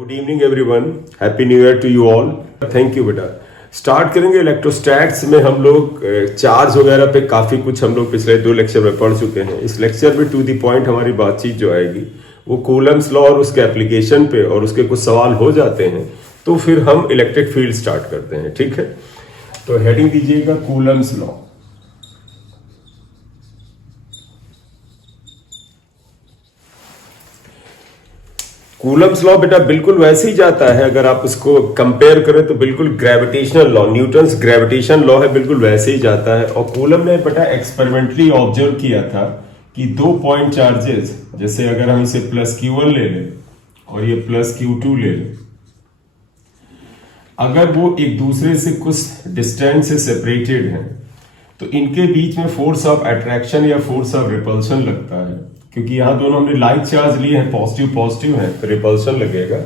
Good evening everyone, happy new year to you all. Thank you बेटा। Start करेंगे electrostatics में। हम लोग चार्ज वगैरह पे काफ़ी कुछ हम लोग पिछले 2 लेक्चर में पढ़ चुके हैं। इस लेक्चर में टू द पॉइंट हमारी बातचीत जो आएगी वो कूलम्स लॉ और उसके एप्लीकेशन पे और उसके कुछ सवाल हो जाते हैं तो फिर हम इलेक्ट्रिक फील्ड स्टार्ट करते हैं। ठीक है, तो हेडिंग दीजिएगा कूलम्स लॉ। कूलम्स लॉ बेटा बिल्कुल वैसे ही जाता है, अगर आप उसको कंपेयर करें तो बिल्कुल gravitational law, Newton's gravitation law है, बिल्कुल वैसे ही जाता है। और कूलम ने बेटा एक्सपेरिमेंटली ऑब्जर्व किया था कि 2 पॉइंट चार्जेस, जैसे अगर हम इसे प्लस Q1 ले लें और ये प्लस Q2 ले लें, अगर वो एक दूसरे से कुछ डिस्टेंस से सेपरेटेड हैं तो इनके बीच में फोर्स ऑफ अट्रैक्शन या फोर्स ऑफ रिपल्शन लगता है। क्योंकि यहां दोनों हमने लाइक चार्ज लिए हैं, पॉजिटिव पॉजिटिव है, तो रिपल्शन लगेगा।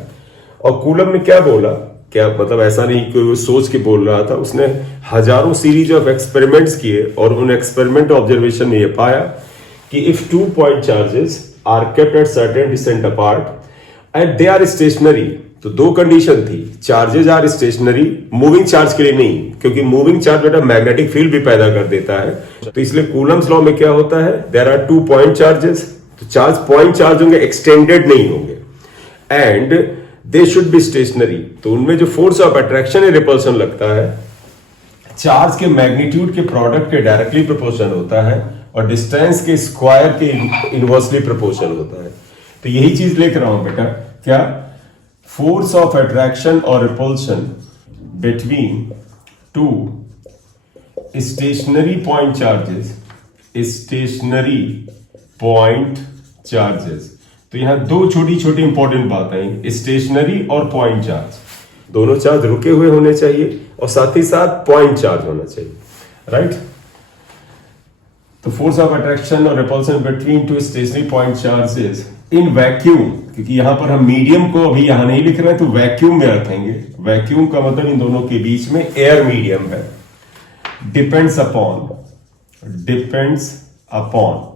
और कूलम ने क्या बोला, क्या मतलब ऐसा नहीं कि वो सोच के बोल रहा था, उसने हजारों सीरीज ऑफ एक्सपेरिमेंट्स किए और उन एक्सपेरिमेंट ऑब्जर्वेशन में ये पाया कि if 2 point charges are kept at certain distance apart and they are stationary, तो 2 कंडीशन थी, charges are stationary, moving charge के लिए नहीं, क्योंकि मूविंग चार्ज बेटा मैग्नेटिक फील्ड भी पैदा कर देता है। तो इसलिए कूलम्स लॉ में क्या होता है, देयर आर 2 पॉइंट चार्जेस, तो चार्ज पॉइंट चार्ज होंगे, एक्सटेंडेड नहीं होंगे, and they should be stationary, तो उनमें जो फोर्स ऑफ अट्रैक्शन या रिपल्शन लगता है चार्ज के मैग्नीट्यूड के प्रोडक्ट के डायरेक्टली प्रोपोर्शन होता है और डिस्टेंस के स्क्वायर के इनवर्सली प्रोपोर्शन होता है। तो यही चीज लेकर रहा हूं बेटा, क्या फोर्स ऑफ अट्रैक्शन और repulsion between 2 stationary point charges, stationary point charges. तो यहां 2 छोटी छोटी इंपॉर्टेंट बातें, स्टेशनरी और पॉइंट चार्ज, दोनों चार्ज रुके हुए होने चाहिए और साथ ही साथ पॉइंट चार्ज होना चाहिए, राइट। तो फोर्स ऑफ अट्रैक्शन और repulsion between 2 stationary point charges in vacuum, क्योंकि यहां पर हम मीडियम को अभी यहां नहीं लिख रहे हैं तो वैक्यूम में रखेंगे। वैक्यूम का मतलब इन दोनों के बीच में एयर मीडियम है। Depends upon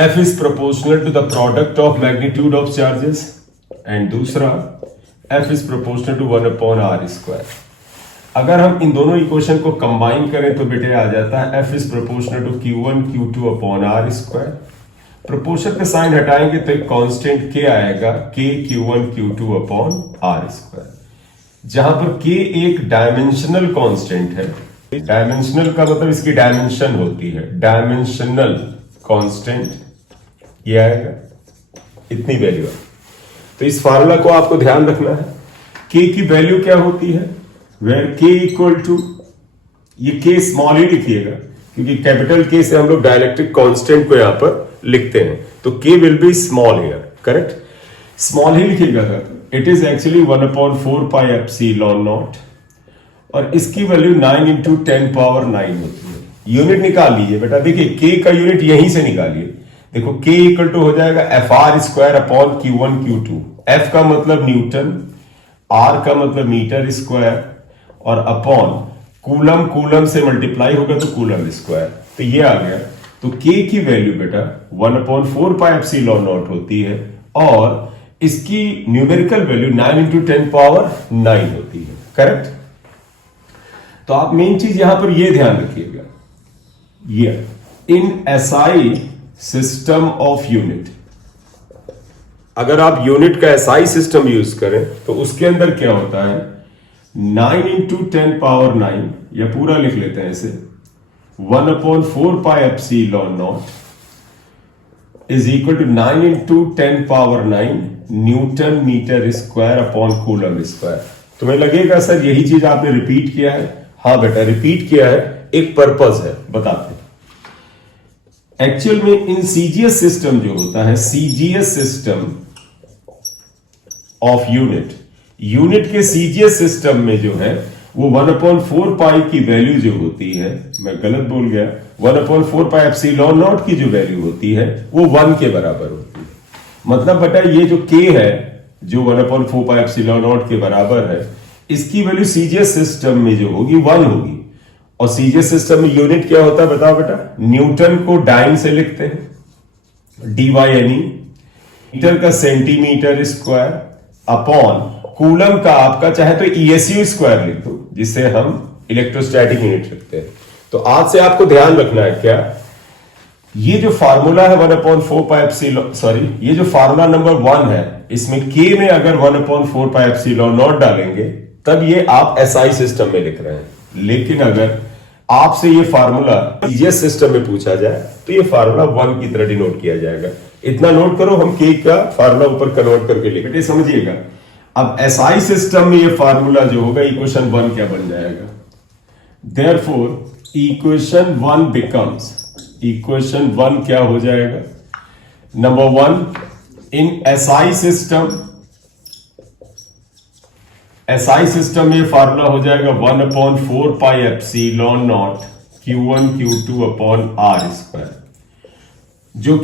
F is proportional to the product of magnitude of charges and दूसरा F is proportional to 1 upon R square। अगर हम इन दोनों इक्वेशन को कंबाइन करें तो बेटे आ जाता है F is proportional to Q1 Q2 upon R square। Proportion का साइन हटाएंगे तो एक कांस्टेंट K आएगा, K Q1 Q2 upon R square, जहां पर K एक डायमेंशनल कांस्टेंट है। डायमेंशनल का मतलब इसकी डायमेंशन होती है, डायमेंशनल कांस्टेंट ये आएगा, इतनी वैल्यू है। तो इस फार्मूला को आपको ध्यान रखना है, K की वैल्यू क्या होती है, वेयर K इक्वल टू, ये K स्मॉल ही लिखिएगा क्योंकि कैपिटल K से हम लोग डायलेक्ट्रिक कांस्टेंट को यहां पर लिखते हैं, तो K will be small here, correct, small ही लिखिएगा। It is actually 1/4 pi epsilon naught और इसकी वैल्यू 9 × 10⁹ होती है। यूनिट निकाल लीजिए बेटा, देखिए K का यूनिट यहीं से निकालिए। देखो K इक्वल टू हो जाएगा FR² upon Q1 Q2। F का मतलब न्यूटन, R का मतलब मीटर स्क्वायर और अपॉन कूलम, कूलम से मल्टीप्लाई होगा तो कूलम स्क्वायर, तो ये आ गया। तो K की वैल्यू बेटा 1/4 पाई एप्सिलॉन नॉट होती है और इसकी न्यूमेरिकल वैल्यू 9 × 10⁹ होती है, करेक्ट। तो आप मेन चीज यहां पर ये ध्यान रखिएगा, ये इन SI सिस्टम ऑफ यूनिट, अगर आप यूनिट का SI सिस्टम यूज करें तो उसके अंदर क्या होता है, 9 × 10⁹, या पूरा लिख लेते हैं इसे, 1/4 pi epsilon naught is equal to 9 × 10⁹ newton metre square upon coulomb square. तुम्हें लगेगा सर यही चीज आपने रिपीट किया है, हाँ बेटा रिपीट किया है, एक पर्पस है, बताते हैं। एक्चुअल में इन सीजीएस सिस्टम जो होता है, CGS system of unit, unit के सीजीएस सिस्टम में जो है वो 1/4 पाई की वैल्यू जो होती है, मैं गलत बोल गया, 1/4 पाई एप्सिलॉन नॉट की जो वैल्यू होती है वो 1 के बराबर होती है। मतलब बेटा ये जो K है जो 1/4 पाई एप्सिलॉन नॉट के बराबर है, इसकी वैल्यू सीजीएस सिस्टम में जो होगी 1 होगी। और सीजीएस सिस्टम में यूनिट क्या होता है बताओ बेटा, न्यूटन को डाइन से लिखते हैं, DYNE, मीटर का सेंटीमीटर स्क्वायर, अपॉन कूलम का आपका चाहे तो ESU स्क्वायर लिख दो, जिसे हम इलेक्ट्रोस्टैटिक यूनिट रखते हैं। तो आज से आपको ध्यान रखना है क्या, ये जो फार्मूला है 1/4 सॉरी, ये जो फार्मूला नंबर 1 है, इसमें k में अगर 1/4 डालेंगे तब ये आप SI सिस्टम में लिख रहे हैं। लेकिन अगर आपसे ये फार्मूला ES सिस्टम में पूछा जाए तो ये फार्मूला 1 की तरह डिनोट किया जाएगा। इतना नोट करो, हम k का फार्मूला ऊपर कन्वर्ट करके लिख बेटे, समझिएगा। अब SI सिस्टम में ये फार्मूला जो होगा इक्वेशन 1 क्या बन जाएगा, देयरफॉर इक्वेशन 1 बिकम्स, इक्वेशन 1 क्या हो जाएगा, नंबर 1 इन SI सिस्टम में फार्मूला हो जाएगा 1/4πε0 Q1 Q2 upon R square, जो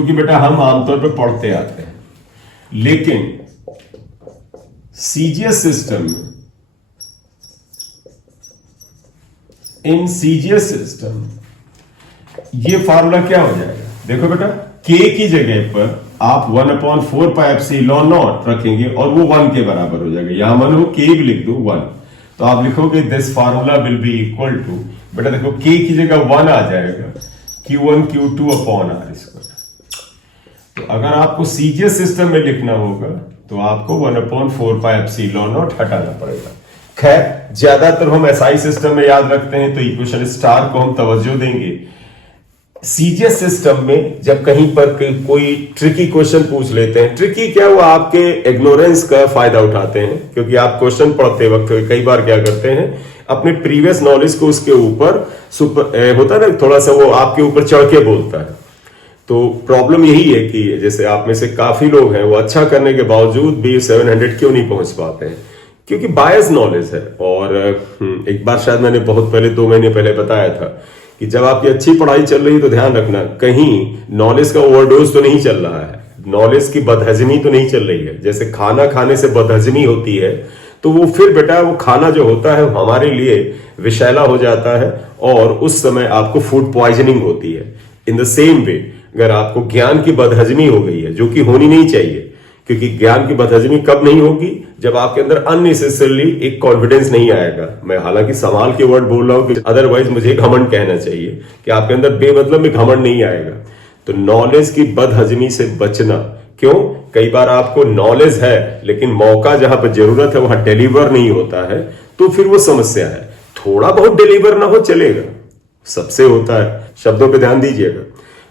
कि बेटा हम आमतौर पे पढ़ते आते हैं। लेकिन CGS सिस्टम में, इन CGS सिस्टम ये फार्मूला क्या हो जाएगा, देखो बेटा k की जगह पर आप 1/4πε0 रखेंगे और वो 1 के बराबर हो जाएगा। यहां मानो k भी लिख दो 1, तो आप लिखोगे this formula will be equal to, बेटा देखो k की जगह 1 आ जाएगा Q1 Q2 upon R square. तो अगर आपको CGS सिस्टम में लिखना होगा तो आपको 1/4πε0 हटाना पड़ेगा। खैर ज्यादातर हम SI सिस्टम में याद रखते हैं तो इक्वेशन स्टार को हम तवज्जो देंगे। CGS सिस्टम में जब कहीं पर कोई ट्रिकी क्वेश्चन पूछ लेते हैं, ट्रिकी क्या, वो आपके इग्नोरेंस का फायदा उठाते हैं, क्योंकि आप क्वेश्चन पढ़ते वक्त कई बार क्या करते हैं, अपने प्रीवियस नॉलेज को उसके ऊपर होता है ना, थोड़ा सा वो आपके ऊपर चढ़ के बोलता है। तो प्रॉब्लम यही है कि जैसे आप में से काफी लोग हैं वो अच्छा करने के बावजूद भी 700 क्यों नहीं पहुंच पाते हैं, क्योंकि बायस नॉलेज है। और एक बार शायद मैंने बहुत पहले 2 महीने पहले बताया था कि जब आपकी अच्छी पढ़ाई चल रही है तो ध्यान रखना कहीं नॉलेज का ओवरडोज तो नहीं चल रहा है, नॉलेज की बदहजमी तो नहीं चल रही है। जैसे खाना खाने से बदहजमी होती है तो वो फिर बेटा वो खाना जो होता है हमारे लिए विषैला हो जाता है और उस समय आपको फूड पॉइजनिंग होती है। इन द सेम वे अगर आपको ज्ञान की बदहजमी हो गई है, जो कि होनी नहीं चाहिए, क्योंकि ज्ञान की बदहजमी कब नहीं होगी, जब आपके अंदर अननेसेसरली एक कॉन्फिडेंस नहीं आएगा। मैं हालांकि संभाल के वर्ड बोल रहा हूं कि अदरवाइज मुझे घमंड कहना चाहिए कि आपके अंदर बेमतलब में घमंड नहीं आएगा। तो नॉलेज की बदहजमी से बचना, क्यों, कई बार आपको नॉलेज है लेकिन मौका जहां पर जरूरत है वहां डिलीवर नहीं होता है, तो फिर वो समस्या है। थोड़ा बहुत डिलीवर ना हो चलेगा, सबसे होता है, शब्दों पे ध्यान दीजिएगा।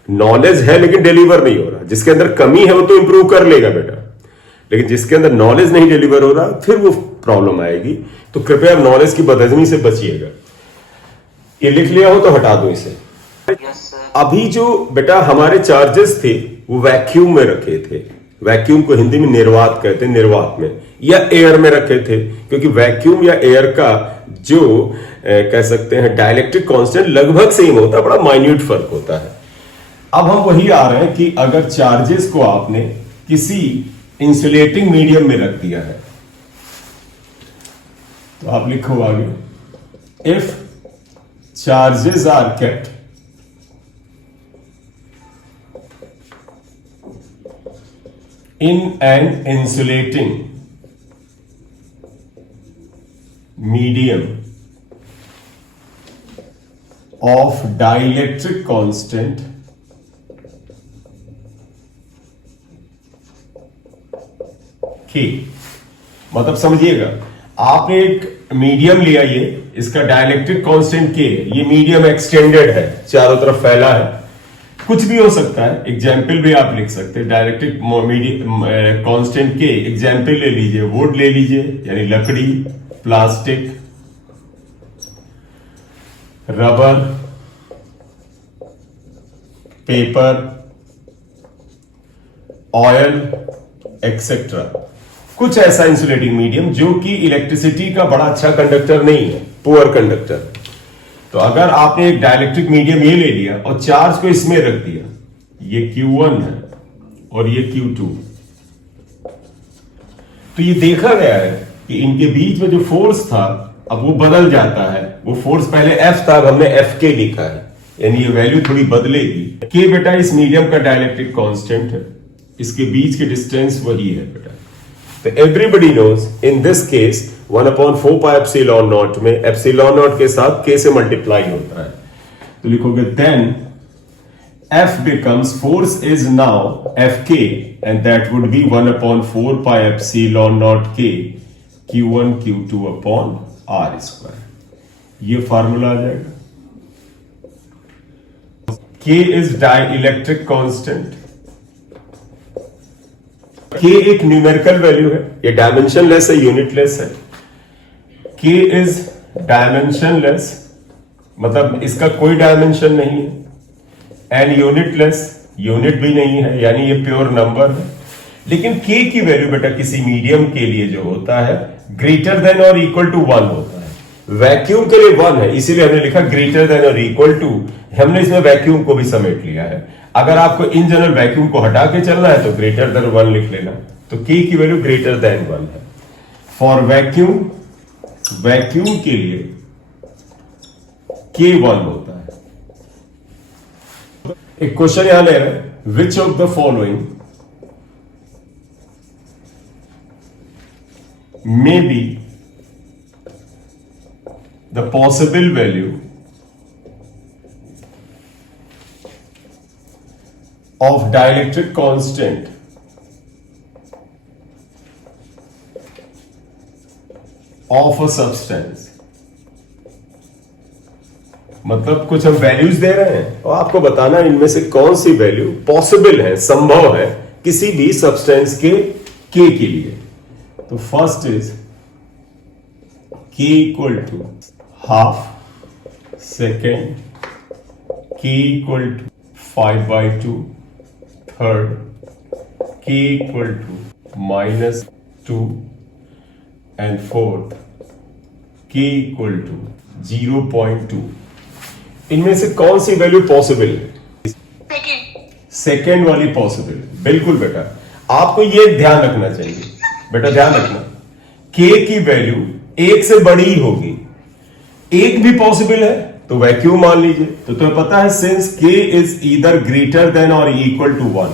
नॉलेज है लेकिन डिलीवर नहीं हो रहा, जिसके अंदर कमी है वो तो इंप्रूव कर लेगा बेटा, लेकिन जिसके अंदर नॉलेज नहीं डिलीवर हो रहा फिर वो प्रॉब्लम आएगी। तो कृपया नॉलेज की बदहजमी से बचिएगा। ये लिख लिया हो तो हटा दो इसे। अभी जो बेटा हमारे चार्जेस थे वो वैक्यूम में रखे थे, वैक्यूम को हिंदी में निर्वात कहते हैं, निर्वात में या एयर में रखे थे, क्योंकि वैक्यूम या एयर का जो कह सकते हैं डाइलेक्ट्रिक कांस्टेंट लगभग सेम होता है, बड़ा माइन्यूट फर्क होता है। अब हम वही आ रहे हैं कि अगर चार्जेस को आपने किसी इंसुलेटिंग मीडियम में रख दिया है तो आप लिखो आगे, if charges are kept in an insulating medium of dielectric constant K, मतलब समझिएगा, आपने एक मीडियम लिया, ये इसका डाइलेक्ट्रिक कांस्टेंट K, ये मीडियम एक्सटेंडेड है, चारों तरफ फैला है, कुछ भी हो सकता है, एग्जाम्पल भी आप लिख सकते हैं। डायरेक्ट्रिक कांस्टेंट के एग्जाम्पल ले लीजिए, वुड ले लीजिए यानी लकड़ी, plastic, rubber, paper, oil etcetera. कुछ ऐसा इंसुलेटिंग मीडियम जो कि इलेक्ट्रिसिटी का बड़ा अच्छा कंडक्टर नहीं है, पुअर कंडक्टर। तो अगर आपने एक डाइलेक्ट्रिक मीडियम ये ले लिया और चार्ज को इसमें रख दिया, ये Q1 है और ये Q2, तो ये देखा गया है कि इनके बीच में जो फोर्स था अब वो बदल जाता है। वो फोर्स पहले F था, अब हमने Fk लिखा है, यानी ये वैल्यू थोड़ी बदलेगी। K बेटा इस मीडियम का डाइलेक्ट्रिक कांस्टेंट है, इसके बीच के डिस्टेंस वही है बेटा, तो everybody knows in this case 1/4 pi epsilon naught में एप्सिलॉन नॉट के साथ k से मल्टीप्लाई होता है, तो लिखोगे then F becomes force is now Fk and that would be 1/4 pi epsilon naught k Q1 Q2 upon R square. ये formula आ जाएगा। K is dielectric constant. K एक न्यूमेरिकल वैल्यू है, ये डायमेंशनलेस है, यूनिटलेस है। K is डायमेंशनलेस मतलब इसका कोई डायमेंशन नहीं है, एंड यूनिटलेस यूनिट भी नहीं है, यानी ये प्योर नंबर है। लेकिन k की वैल्यू बेटा किसी मीडियम के लिए जो होता है ग्रेटर देन और इक्वल टू 1 होता है। वैक्यूम के लिए 1 है, इसीलिए हमने लिखा ग्रेटर देन और इक्वल टू। हमने इसमें वैक्यूम को भी समेट लिया है। अगर आपको इन जनरल वैक्यूम को हटा के चलना है तो ग्रेटर देन 1 लिख लेना, तो k की वैल्यू ग्रेटर देन 1 है। फॉर वैक्यूम के लिए k 1 होता है। एक क्वेश्चन यहां ले रहे हैं, which of the following may be the possible value of dielectric constant of a substance. मतलब कुछ हम वैल्यूज दे रहे हैं और आपको बताना इनमें से कौन सी वैल्यू पॉसिबल है, संभव है किसी भी सब्सटेंस के k के लिए। तो first is k equal to half, second k equal to 5/2, third k equal to -2 and fourth k equal to 0.2। इनमें से कौन सी वैल्यू पॉसिबल है? सेकेंड वाली पॉसिबल। बिल्कुल बेटा, आपको ये ध्यान रखना चाहिए। बेटा ध्यान रखना, k की वैल्यू 1 से बड़ी ही होगी। 1 भी पॉसिबल है तो वैक्यूम मान लीजिए। तो तुम्हें पता है since k is either greater than और इक्वल टू 1,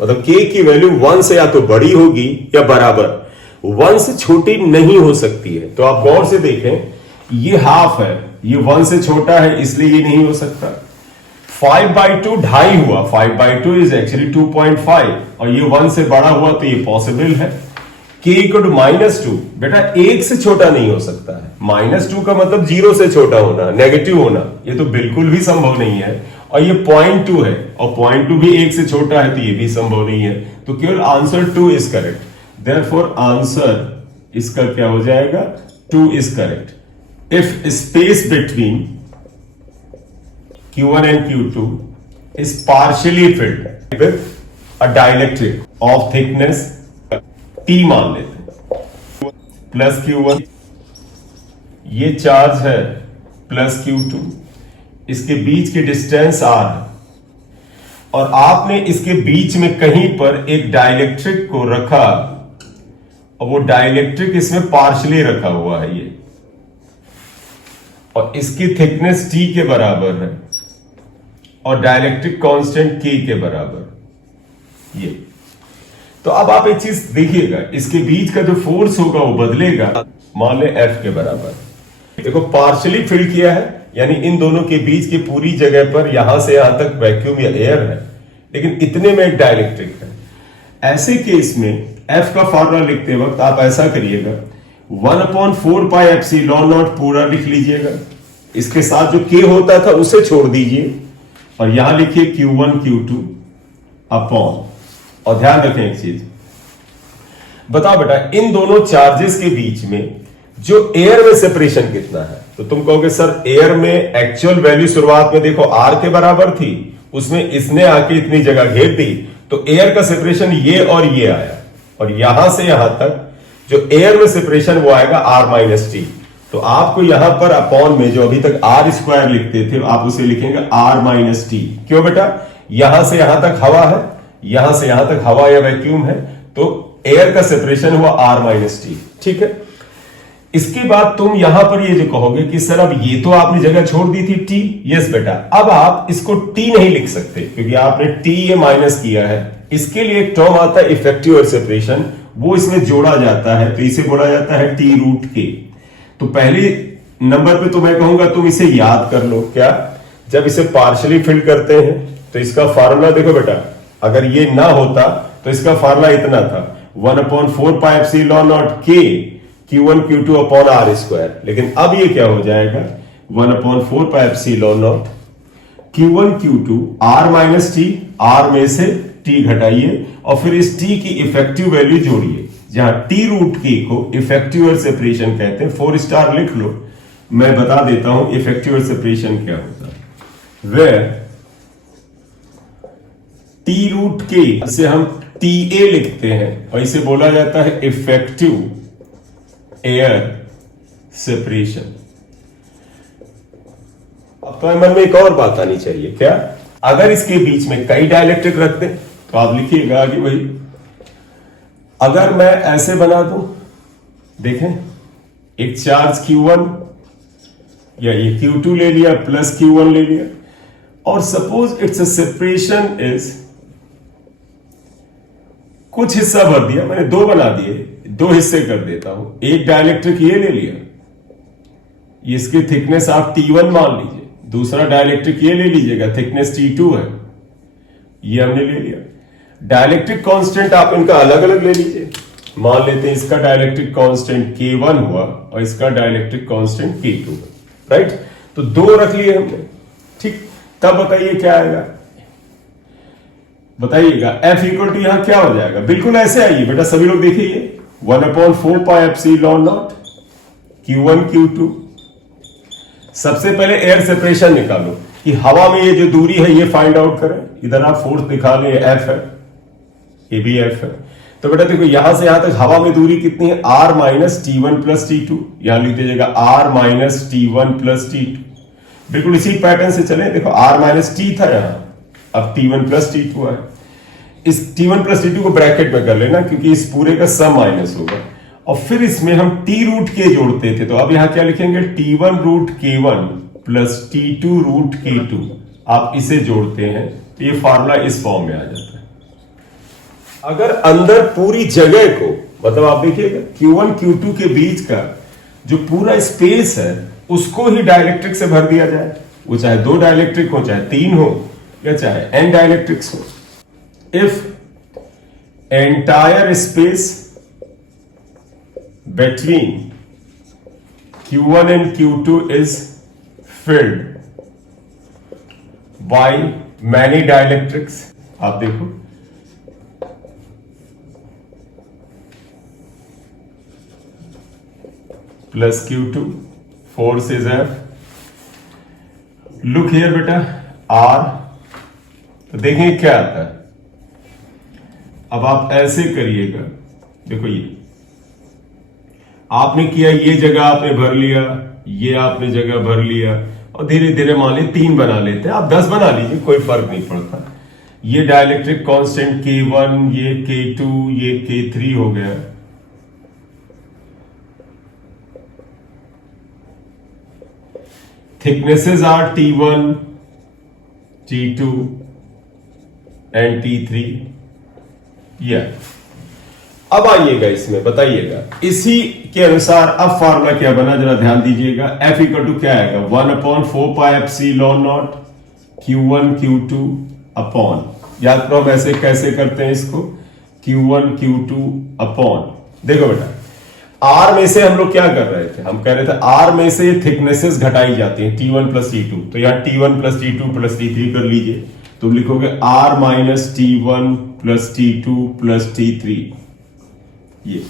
मतलब k की वैल्यू 1 से या तो बड़ी होगी या बराबर, 1 से छोटी नहीं हो सकती है। तो आप गौर से देखें, ये हाफ है, ये 1 से छोटा है, इसलिए ये नहीं हो सकता। 5/2 ढाई हुआ, 5/2 इज एक्चुअली 2.5, और ये 1 से बड़ा हुआ तो ये पॉसिबल है। k इक्वल टू -2, बेटा 1 से छोटा नहीं हो सकता है। -2 का मतलब 0 से छोटा होना, नेगेटिव होना, ये तो बिल्कुल भी संभव नहीं है। और ये 0.2 है, और 0.2 भी 1 से छोटा है, तो ये भी संभव नहीं है। तो केवल answer 2 is correct. Therefore answer इसका क्या हो जाएगा? 2 is correct. If space between Q1 and Q2 is partially filled with a dielectric of thickness T मान लेते, प्लस Q1, ये चार्ज है प्लस Q2, इसके बीच की डिस्टेंस R है, और आपने इसके बीच में कहीं पर एक डाइलेक्ट्रिक को रखा, और वो डाइलेक्ट्रिक इसमें पार्शली रखा हुआ है ये, और इसकी थिकनेस T के बराबर है, और डाइलेक्ट्रिक कांस्टेंट K के बराबर ये। तो अब आप एक चीज देखिएगा, इसके बीच का जो फोर्स होगा वो बदलेगा, मान ले F के बराबर। देखो पार्शियली फिल किया है, यानी इन दोनों के बीच की पूरी जगह पर यहां से यहां तक वैक्यूम या एयर है, लेकिन इतने में एक डाइलेक्ट्रिक है। ऐसे केस में F का फॉर्मूला लिखते वक्त आप ऐसा करिएगा, 1/4 पाई एप्सिलॉन नॉट पूरा लिख लीजिएगा, इसके साथ जो K होता था उसे छोड़ दीजिए, और यहां लिखिए Q1 Q2 अपॉन। और ध्यान रखें एक चीज, बताओ बेटा इन दोनों चार्जेस के बीच में जो एयर में सेपरेशन कितना है? तो तुम कहोगे सर एयर में एक्चुअल वैल्यू शुरुआत में देखो R के बराबर थी, उसमें इसने आके इतनी जगह घेर दी, तो एयर का सेपरेशन ये और ये आया, और यहां से यहां तक जो एयर में सेपरेशन वो आएगा R-T। तो आपको यहां पर अपॉन में जो अभी तक R² लिखते थे आप उसे लिखेंगे R-T। क्यों बेटा? यहां से यहां तक हवा है, यहां से यहां तक हवा या वैक्यूम है, तो एयर का सेपरेशन हुआ R-T। ठीक है, इसके बाद तुम यहां पर ये जो कहोगे कि सर अब ये तो आपने जगह छोड़ दी थी T। यस बेटा, अब आप इसको T नहीं लिख सकते क्योंकि आपने T ये माइनस किया है। इसके लिए एक टर्म आता है इफेक्टिव एयर सेपरेशन, वो इसमें जोड़ा जाता है, तो इसे बोला जाता है टी रूट के। तो पहले नंबर पे तो मैं कहूंगा तुम इसे याद कर लो। क्या? जब इसे पार्शियली फिल करते हैं तो इसका फार्मूला देखो बेटा, अगर ये ना होता तो इसका फार्मूला इतना था 1/4 पाई एप्सिलॉन नॉट के Q1 Q2 upon are square. लेकिन अब ये क्या हो जाएगा 1/4 pi epsilon not Q1 Q2 R minus T, R में से T घटाइए और फिर इस T की इफेक्टिव वैल्यू जोड़िए, जहां T रूट के को इफेक्टिव सेपरेशन कहते हैं। 4 स्टार लिख लो, मैं बता देता हूं इफेक्टिव सेपरेशन क्या होता है। वेयर T रूट के से हम TA लिखते हैं और इसे बोला जाता है इफेक्टिव एयर सेपरेशन। अब तो मन में एक और बात आनी चाहिए। क्या? अगर इसके बीच में कई डाइलेक्ट्रिक रख दें तो आप लिखिएगा आगे वही। अगर मैं ऐसे बना दूं, देखें, एक चार्ज Q1 या ये Q2 ले लिया प्लस Q1 ले लिया, और suppose it's a separation is, कुछ हिस्सा भर दिया मैंने, दो बना दिए, दो हिस्से कर देता हूं। एक डाइलेक्ट्रिक ये ले लिया, इसकी थिकनेस आप T1 मान लीजिए, दूसरा डाइलेक्ट्रिक ये ले लीजिएगा, थिकनेस T2 है, ये हमने ले लिया। डाइलेक्ट्रिक कांस्टेंट आप इनका अलग अलग ले लीजिए, मान लेते हैं इसका डाइलेक्ट्रिक कांस्टेंट K1 हुआ और इसका डाइलेक्ट्रिक कांस्टेंट K2, राइट? तो दो रख लिए हमने, ठीक। तब बताइए क्या आएगा, बताइएगा F इक्वल टू यहां क्या हो जाएगा। बिल्कुल ऐसे आइए बेटा, सभी लोग देखिए, 1/4 pi epsilon not Q1 Q2। सबसे पहले एयर सेपरेशन निकालो कि हवा में ये जो दूरी है ये फाइंड आउट करें। इधर आप फोर्स दिखा लें, F है, ये भी F है। तो बेटा देखो, यहां से यहां तक हवा में दूरी कितनी है, R minus T1 plus T2। यहां लिख दीजिएगा R minus T1 plus T2। बिल्कुल इसी पैटर्न से चले, देखो R माइनस T था यहां, अब T1 प्लस T2 है। इस T1 प्लस T2 को ब्रैकेट में कर लेना, क्योंकि इस पूरे का सम माइनस होगा, और फिर इसमें हम T रूट के जोड़ते थे। तो अब यहां क्या लिखेंगे, T1 root K1 plus T2 root K2। आप इसे जोड़ते हैं तो ये फार्मूला इस फॉर्म में आ जाता है। अगर अंदर पूरी जगह को, मतलब आप देखिएगा Q1 Q2 के बीच का जो पूरा स्पेस है उसको ही डाइलेक्ट्रिक से भर दिया जाए, वो चाहे दो डाइलेक्ट्रिक हो, चाहे तीन हो, या चाहे n डाइलेक्ट्रिक्स हो। If entire space between Q1 and Q2 is filled by many dielectrics, आप देखो, plus Q2, force is F. Look here बेटा, R, तो देखें क्या आता है। अब आप ऐसे करिएगा, देखो ये आपने किया, ये जगह आपने भर लिया, ये आपने जगह भर लिया, और धीरे धीरे मान ली 3 बना लेते हैं, आप 10 बना लीजिए, कोई फर्क नहीं पड़ता। ये डाइलेक्ट्रिक कांस्टेंट K1, ये K2, ये K3 हो गया। Thicknesses are T1, T2 and T3। अब आइएगा इसमें, बताइएगा इसी के अनुसार अब फार्मूला क्या बना, जरा ध्यान दीजिएगा। F इक्वल टू क्या आएगा, 1/4 pi epsilon not Q1 Q2 upon, याद करो हम ऐसे कैसे करते हैं इसको, Q1 Q2 अपॉन। देखो बेटा, R में से हम लोग क्या कर रहे थे, हम कह रहे थे R में से थिकनेसेस घटाई जाती हैं, T1 प्लस T2। तो यहाँ T1 plus T2 plus T3 कर लीजिए, तो लिखोगे R minus T1 plus T2 plus T3, ये।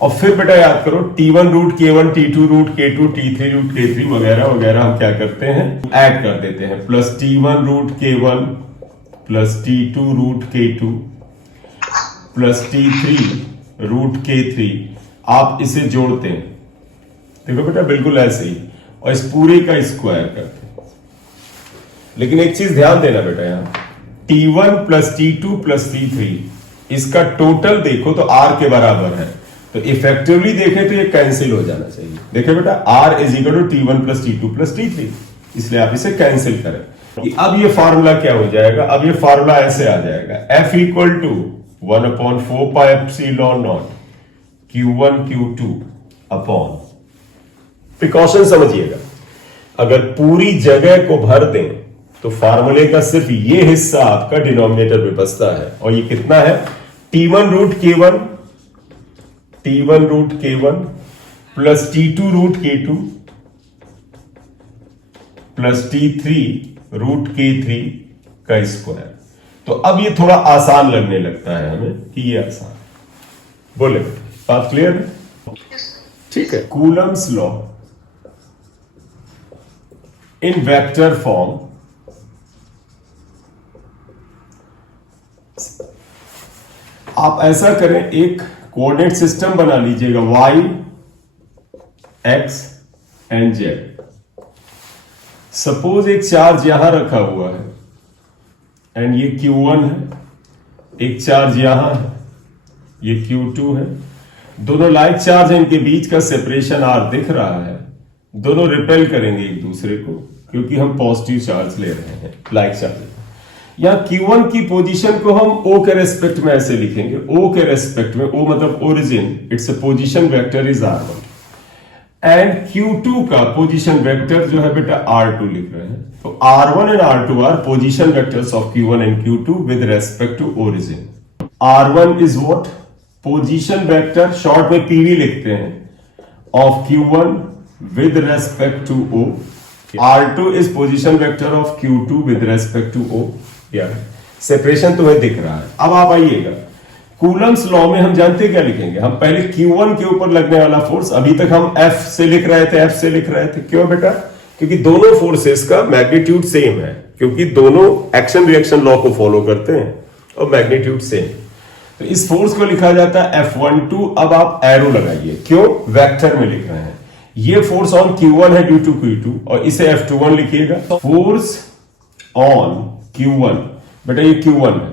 और फिर बेटा याद करो, T1 root K1, T2 root K2, T3 root K3 वगैरह वगैरह हम क्या करते हैं, ऐड कर देते हैं। Plus T1 root K1 plus T2 root K2 plus T3 root K3, आप इसे जोड़ते हैं, देखो बेटा बिल्कुल ऐसे ही, और इस पूरे का स्क्वायर करते हैं। लेकिन एक चीज ध्यान देना बेटा, यहां T1 plus T2 plus T3, इसका टोटल देखो तो R के बराबर है, तो इफेक्टिवली देखें तो ये कैंसिल हो जाना चाहिए। देखिए बेटा, R is equal to T1 plus T2 plus T3, इसलिए आप इसे कैंसिल करें। अब ये फार्मूला क्या हो जाएगा, अब ये फार्मूला ऐसे आ जाएगा, F equal to 1/4πε0 Q1 Q2 upon, precaution समझिएगा, अगर पूरी जगह को भर दें तो फार्मूले का सिर्फ ये हिस्सा आपका डिनोमिनेटर में बचता है, और ये कितना है, T1 root K1 plus T2 root K2 plus T3 root K3 का स्क्वायर। तो अब ये थोड़ा आसान लगने लगता है हमें कि ये आसान, बोले बात क्लियर है? ठीक है। Coulomb's law in vector form, आप ऐसा करें, एक कोऑर्डिनेट सिस्टम बना लीजिएगा y, x and z। Suppose एक चार्ज यहां रखा हुआ है एंड ये Q1 है, एक चार्ज यहां है, ये Q2 है, दोनों लाइक चार्ज है, इनके बीच का सेपरेशन r दिख रहा है, दोनों रिपेल करेंगे एक दूसरे को क्योंकि हम पॉजिटिव चार्ज ले रहे हैं, लाइक चार्ज। यहां Q1 की पोजीशन को हम O के रेस्पेक्ट में ऐसे लिखेंगे, O के रेस्पेक्ट में, O मतलब origin, it's a position vector is R1, and Q2 का पोजीशन वेक्टर जो है बेटा R2 लिख रहे हैं। तो R1 and R2 are position vectors of Q1 and Q2 with respect to origin. R1 is what, position vector, short में PV लिखते हैं, of Q1 with respect to O। R2 is position vector of Q2 with respect to O। यार separation तुम्हें दिख रहा है। अब आप आइएगा, कूलम्स लॉ में हम जानते क्या लिखेंगे, हम पहले Q1 के ऊपर लगने वाला फोर्स, अभी तक हम F से लिख रहे थे, क्यों बेटा, क्योंकि दोनों फोर्सेस का मैग्नीट्यूड सेम है, क्योंकि दोनों एक्शन रिएक्शन लॉ को फॉलो करते हैं और मैग्नीट्यूड सेम। तो इस फोर्स को लिखा जाता है F12। अब आप एरो लगाइए, क्यों, वेक्टर में लिख रहे हैं, ये फोर्स ऑन Q1 है ड्यू टू Q2, और इसे F21 लिखिएगा। फोर्स ऑन Q1, बेटा ये Q1 है,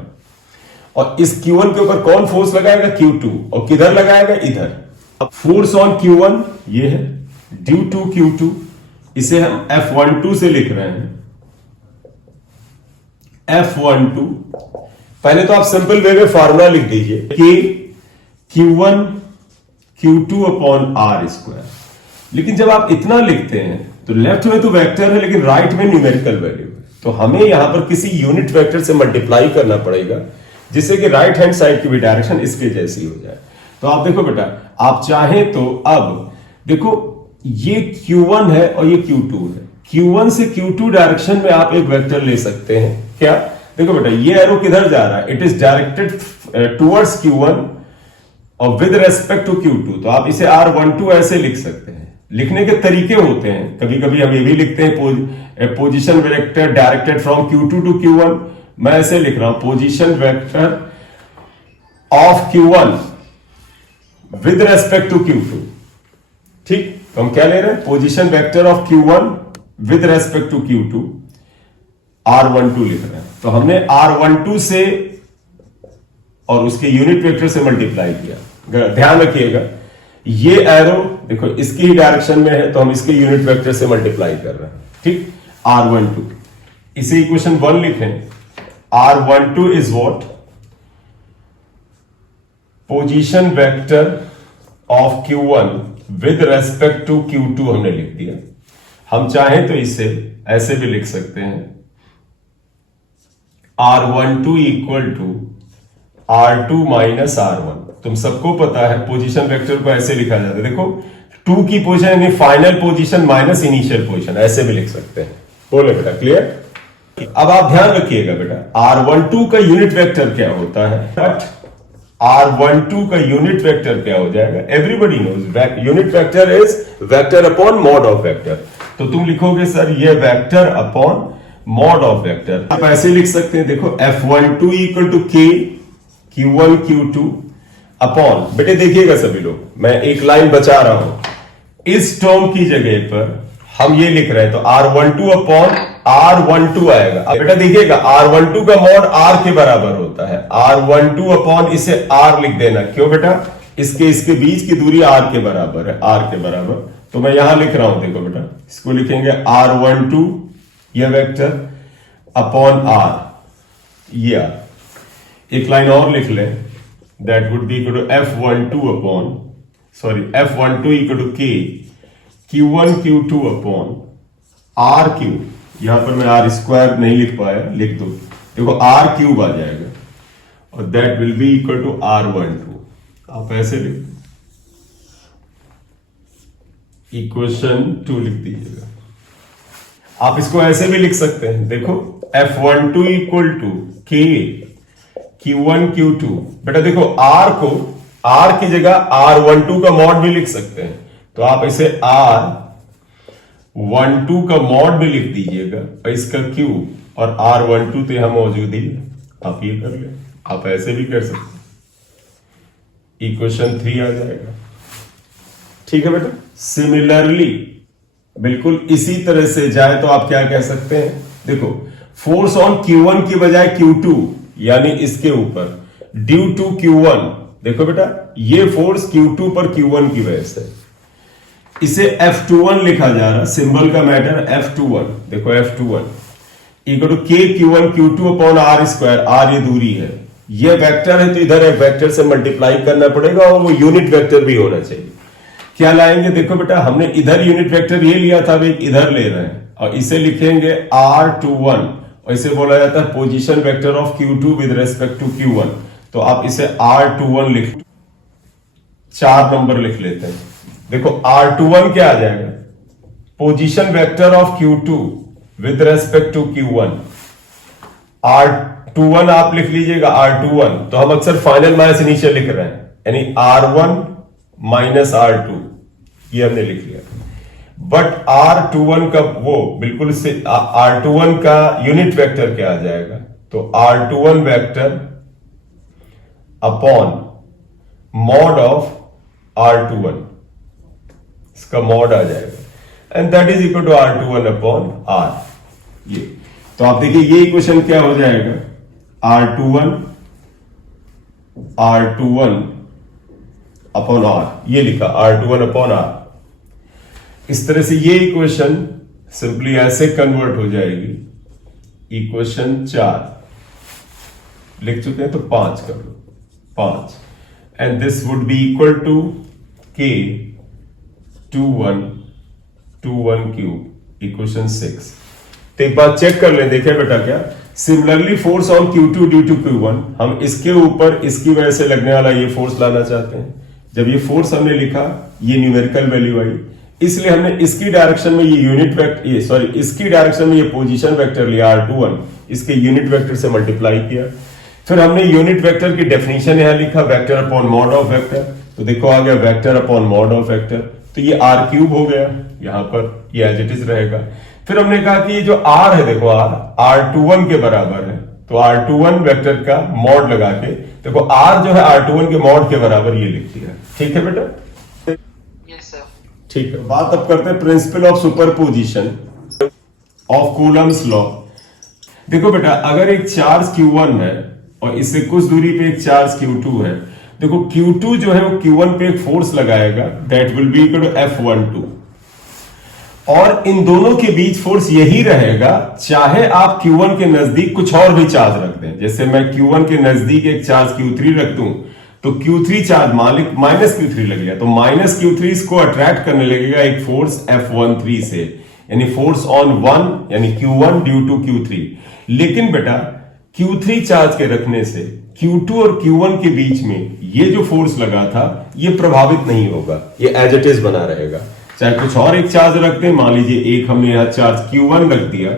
और इस Q1 के ऊपर कौन फोर्स लगाएगा, Q2, और किधर लगाएगा, इधर। अब फोर्स ऑन Q1 ये है ड्यू टू Q2, इसे हम F12 से लिख रहे हैं, F12। पहले तो आप सिंपल वे में फार्मूला लिख दीजिए कि Q1 Q2 upon R square. लेकिन जब आप इतना लिखते हैं तो लेफ्ट में तो वेक्टर है लेकिन राइट में न्यूमेरिकल वैल्यू है, तो हमें यहां पर किसी यूनिट वेक्टर से मल्टीप्लाई करना पड़ेगा जिससे कि राइट हैंड साइड की भी डायरेक्शन इसके जैसी हो जाए। तो आप देखो बेटा, आप चाहें तो अब देखो ये Q1 है और ये Q2 है, Q1 से Q2 डायरेक्शन में आप एक वेक्टर ले सकते हैं। क्या, देखो बेटा, ये एरो किधर जा रहा है, it is directed towards Q1 और विद रेस्पेक्ट टू Q2। तो आप इसे R12 ऐसे लिख सकते हैं। लिखने के तरीके होते हैं, कभी कभी हम ये भी लिखते हैं position vector directed from Q2 to Q1। मैं ऐसे लिख रहा हूं, position vector of Q1 with respect to Q2। ठीक, तो हम क्या ले रहे हैं, position vector of Q1 with respect to Q2, R12 लिख रहे हैं। तो हमने R12 से और उसके यूनिट वेक्टर से मल्टीप्लाई किया। ध्यान रखिएगा, ये एरो देखो इसकी ही डायरेक्शन में है, तो हम इसके यूनिट वेक्टर से मल्टीप्लाई कर रहे हैं। ठीक, R12, इसे इक्वेशन 1 लिखें, R12 is what, position vector of Q1 with respect to Q2 हमने लिख दिया। हम चाहें तो इसे ऐसे भी लिख सकते हैं, R12 equal to R2 minus R1। तुम सबको पता है पोजीशन वेक्टर को ऐसे लिखा जाता है, देखो 2 की पोजीशन यानी final position minus initial position, ऐसे भी लिख सकते हैं। बोले बेटा, क्लियर। अब आप ध्यान रखिएगा बेटा, R12 का यूनिट वेक्टर क्या होता है, बट R12 का यूनिट वेक्टर क्या हो जाएगा, everybody knows, unit vector is vector upon mod of vector. तो तुम लिखोगे सर ये vector upon mod of vector, आप ऐसे लिख सकते हैं, देखो F12 equal to K Q1 Q2 upon, बेटे देखिएगा सभी लोग, मैं एक लाइन बचा रहा हूं, इस टर्म की जगह पर हम ये लिख रहे हैं, तो R12 अपॉन R12 आएगा। अब बेटा देखिएगा, R12 का मॉड R के बराबर होता है, R12 अपॉन इसे R लिख देना, क्यों बेटा, इसके बीच की दूरी R के बराबर है, R के बराबर। तो मैं यहां लिख रहा हूं, देखो बेटा, इसको लिखेंगे R12 ये वेक्टर अपॉन R, ये R। एक लाइन और लिख लें, that would be equal to F12 upon F12 equal to K Q1 Q2 upon R cube. यहां पर मैं R स्क्वायर नहीं लिख पाया, लिख दो, देखो R क्यूब आ जाएगा और that will be equal to R12। आप ऐसे लिख दो, इक्वेशन 2 लिख दीजिएगा। आप इसको ऐसे भी लिख सकते हैं, देखो F12 equal to K Q1 Q2। बेटा देखो R को R की जगह R12 का मॉड भी लिख सकते हैं, तो आप इसे R12 का मॉड भी लिख दीजिएगा और इसका क्यूब और R12 तो यहां मौजूद ही है, आप ये कर ले। आप ऐसे भी कर सकते हैं, इक्वेशन 3 आ जाएगा। ठीक है बेटा। सिमिलरली बिल्कुल इसी तरह से जाए तो आप क्या कह सकते हैं, देखो फोर्स ऑन Q1 की बजाय Q2 यानी इसके ऊपर ड्यू टू Q1, देखो बेटा ये फोर्स Q2 पर Q1 की वजह से, इसे F21 लिखा जा रहा, सिंबल का मैटर F21, देखो F21 equal to K Q1 Q2 upon R square. R ये दूरी है, ये वेक्टर है तो इधर एक वेक्टर से मल्टीप्लाई करना पड़ेगा और वो यूनिट वेक्टर भी होना चाहिए। क्या लाएंगे, देखो बेटा हमने इधर यूनिट वेक्टर ये लिया था, अब एक इधर ले रहे हैं और इसे लिखेंगे R21 और इसे बोला जाता है position vector of Q2 with respect to Q1। तो आप इसे R21 लिख, 4 नंबर लिख लेते हैं। देखो R21 क्या आ जाएगा, position vector of Q2 with respect to Q1। R21 आप लिख लीजिएगा, R21 तो हम अक्सर फाइनल माइनस इनिशियल लिख रहे हैं, यानी R1 माइनस R2 ये हमने लिख लिया। बट R21 का वो बिल्कुल से R21 का यूनिट वेक्टर क्या आ जाएगा, तो R21 vector upon mod of R21, इसका मॉड आ जाएगा and that is equal to R21 upon R। ये तो आप देखिए ये इक्वेशन क्या हो जाएगा, R21 अपॉन R, ये लिखा R21 अपॉन R। इस तरह से ये इक्वेशन सिंपली ऐसे कन्वर्ट हो जाएगी, इक्वेशन 4 लिख चुके हैं तो 5 कर लो, 5 and this would be equal to K 21 cube equation 6। तो एक बात चेक कर ले, देखिए बेटा क्या, similarly force on Q2 due to Q1, हम इसके ऊपर इसकी वजह से लगने वाला ये फोर्स लाना चाहते हैं। जब ये फोर्स हमने लिखा, ये न्यूमेरिकल वैल्यू आई, इसलिए हमने इसकी डायरेक्शन में ये यूनिट वेक्टर, इसकी डायरेक्शन में ये पोजीशन वेक्टर लिया R21, इसके यूनिट वेक्टर से मल्टीप्लाई किया। फिर हमने यूनिट वेक्टर की डेफिनेशन यहां लिखा, vector upon mod of vector, तो देखो आ गया vector upon mod of vector, तो ये R क्यूब हो गया, यहां पर ये एज इट इज रहेगा। फिर हमने कहा कि ये जो R है, देखो R21 के बराबर है, तो R21 वेक्टर का मॉड लगा के देखो R जो है R21 के मॉड के बराबर ये लिख दिया। ठीक है बेटा, ठीक है। बात अब करते हैं principle of superposition of Coulomb's law. देखो बेटा अगर एक चार्ज Q1 है और इससे कुछ दूरी पे एक चार्ज Q2 है, देखो Q2 जो है वो Q1 पे एक फोर्स लगाएगा, that will be equal to F12, और इन दोनों के बीच फोर्स यही रहेगा चाहे आप Q1 के नजदीक कुछ और भी चार्ज रख दें। जैसे मैं Q1 के नजदीक एक चार्ज Q3 रख दूं तो Q3 चार्ज माइनस Q3 लग गया, तो माइनस Q3 इसको अट्रैक्ट करने लगेगा एक फोर्स F13 से, यानी फोर्स ऑन 1 यानी Q1 ड्यू टू Q3। लेकिन बेटा Q3 चार्ज के रखने से Q2 और Q1 के बीच में ये जो फोर्स लगा था ये प्रभावित नहीं होगा, ये एज इट इज बना रहेगा। चाहे कुछ और एक चार्ज रखते हैं, मान लीजिए एक हमने यहां चार्ज Q1 रख दिया,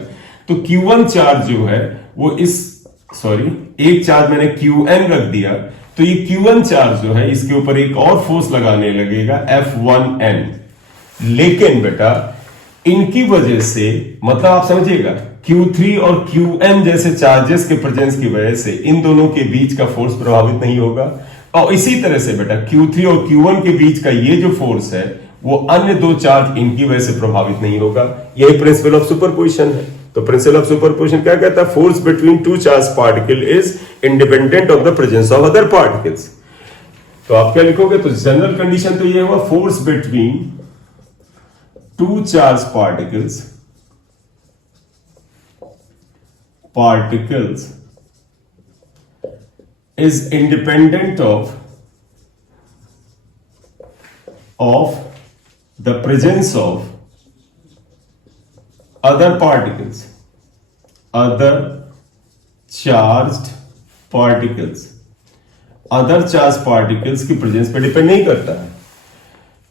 तो Q1 चार्ज जो है वो एक चार्ज मैंने Qn रख दिया, तो ये Q1 चार्ज जो है इसके ऊपर एक और फोर्स लगाने लगेगा F1n। लेकिन बेटा इनकी वजह से, मतलब आप समझिएगा, Q3 और Qn जैसे चार्जेस के प्रेजेंस की वजह से इन दोनों के बीच का फोर्स प्रभावित नहीं होगा, और इसी तरह से बेटा Q3 और Q1 के बीच का ये जो फोर्स है वो अन्य दो चार्ज इनकी वजह से प्रभावित नहीं होगा। यही प्रिंसिपल ऑफ सुपरपोजिशन है। तो प्रिंसिपल ऑफ सुपरपोजिशन क्या कहता है, force between two charge particle is independent of the presence of other particles. तो आप क्या लिखोगे, तो जनरल कंडीशन तो ये हुआ, force between two charge particles is independent of the presence of other particles, other charged particles. Other charge particles की presence पे डिपेंड नहीं करता है।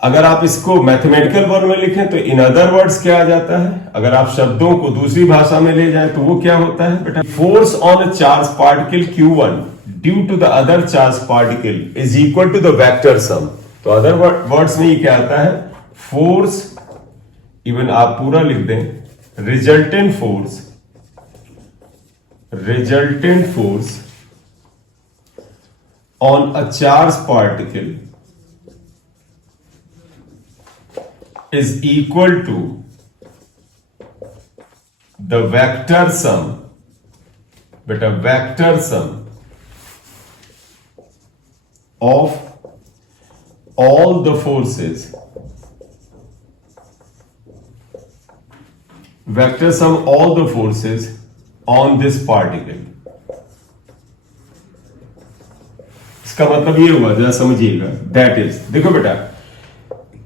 अगर आप इसको मैथमेटिकल वर्ड में लिखें तो इन अदर वर्ड्स क्या आ जाता है, अगर आप शब्दों को दूसरी भाषा में ले जाएं तो वो क्या होता है बेटा, force on a charge particle Q1 due to the other charge particle is equal to the vector sum. तो अदर वर्ड्स में ये क्या आता है, फोर्स, इवन आप पूरा लिख दें, resultant force on a charged particle is equal to the vector sum, but a vector sum of all the forces, vector sum all the forces on this particle. इसका मतलब ये हुआ, जरा समझिएगा, दैट इज, देखो बेटा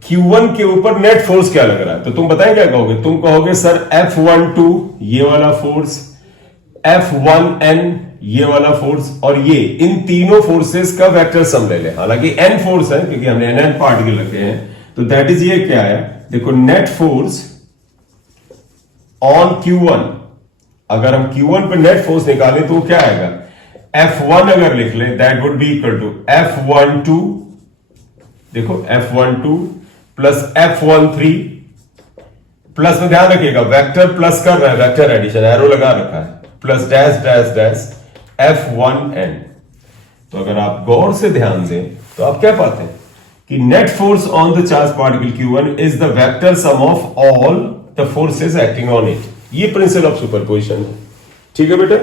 Q1 के ऊपर नेट फोर्स क्या लग रहा है, तो तुम बताएं क्या कहोगे, तुम कहोगे सर F12 ये वाला फोर्स, F1N ये वाला फोर्स, और ये इन तीनों फोर्सेस का वेक्टर सम ले ले। हालांकि N फोर्स है क्योंकि हमने N पार्टिकल रखे हैं, तो दैट इज ये क्या है, देखो नेट फोर्स ऑन Q1, अगर हम Q1 पे नेट फोर्स निकालें तो क्या आएगा, F1 अगर लिख ले that would be equal to F12, देखो F12 प्लस F13 प्लस में ध्यान रखिएगा वेक्टर प्लस कर रहा है, वेक्टर एडिशन एरो लगा रखा है, plus dash dash dash F1N। तो अगर आप गौर से ध्यान दें तो आप क्या पाते हैं कि net force on the charge particle Q1 is the vector some of all the forces acting on it. ये प्रिंसिपल ऑफ सुपरपोजिशन है, ठीक है बेटा।